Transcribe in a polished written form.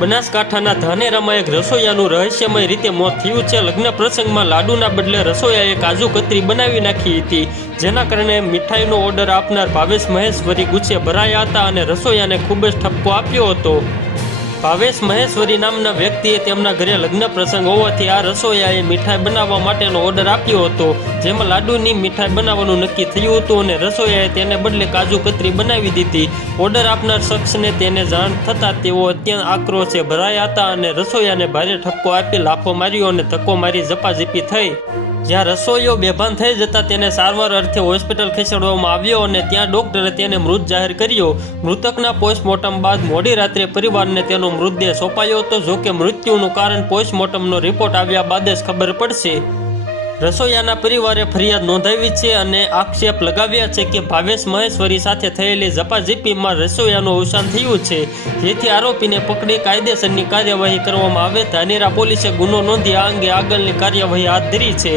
બનાસકાંઠાના ધાનેરામાં એક રસોઈયાનું રહસ્યમય રીતે મોત થયું છે। લગ્ન પ્રસંગમાં લાડુના બદલે રસોઈયાએ કાજુ કતરી બનાવી નાખી હતી, જેના કારણે મીઠાઈનો ઓર્ડર આપનાર ભાવેશ મહેશ્વરી ગુસ્સે ભરાયા હતા અને રસોઈયાને ખૂબ જ ઠપકો આપ્યો હતો। ભાવેશ મહેશ્વરી નામના વ્યક્તિએ તેમના ઘરે લગ્ન પ્રસંગ હોવાથી આ રસોઈયાએ મીઠાઈ બનાવવા માટેનો ઓર્ડર આપ્યો હતો, જેમાં લાડુની મીઠાઈ બનાવવાનું નક્કી થયું હતું અને રસોઈયાએ તેને બદલે કાજુ કતરી બનાવી દીધી। ઓર્ડર આપનાર શખ્સને તેને જાણ થતાં તેઓ અત્યંત આક્રોશે ભરાયા હતા અને રસોઈયાને ભારે ઠપકો આપી લાફો માર્યો અને ધક્કો મારી ઝપાઝપી થઈ, જ્યાં રસોઈયો બેભાન થઈ જતા તેને સારવાર અર્થે હોસ્પિટલ ખસેડવામાં આવ્યો અને ત્યાં ડોક્ટરે તેને મૃત જાહેર કર્યો। મૃતકના પોસ્ટમોર્ટમ બાદ મોડી રાત્રે પરિવારને તેનો મૃતદેહ સોંપાયો હતો। જોકે મૃત્યુનું કારણ પોસ્ટમોર્ટમનો રિપોર્ટ આવ્યા બાદ જ ખબર પડશે। રસોઈયાના પરિવારે ફરિયાદ નોંધાવી છે અને આક્ષેપ લગાવ્યા છે કે ભાવેશ મહેશ્વરી સાથે થયેલી ઝપાઝપીમાં રસોઈયાનું અવસાન થયું છે, જેથી આરોપીને પકડી કાયદેસરની કાર્યવાહી કરવામાં આવે। ધાનેરા પોલીસે ગુનો નોંધી આ અંગે આગળની કાર્યવાહી હાથ ધરી છે।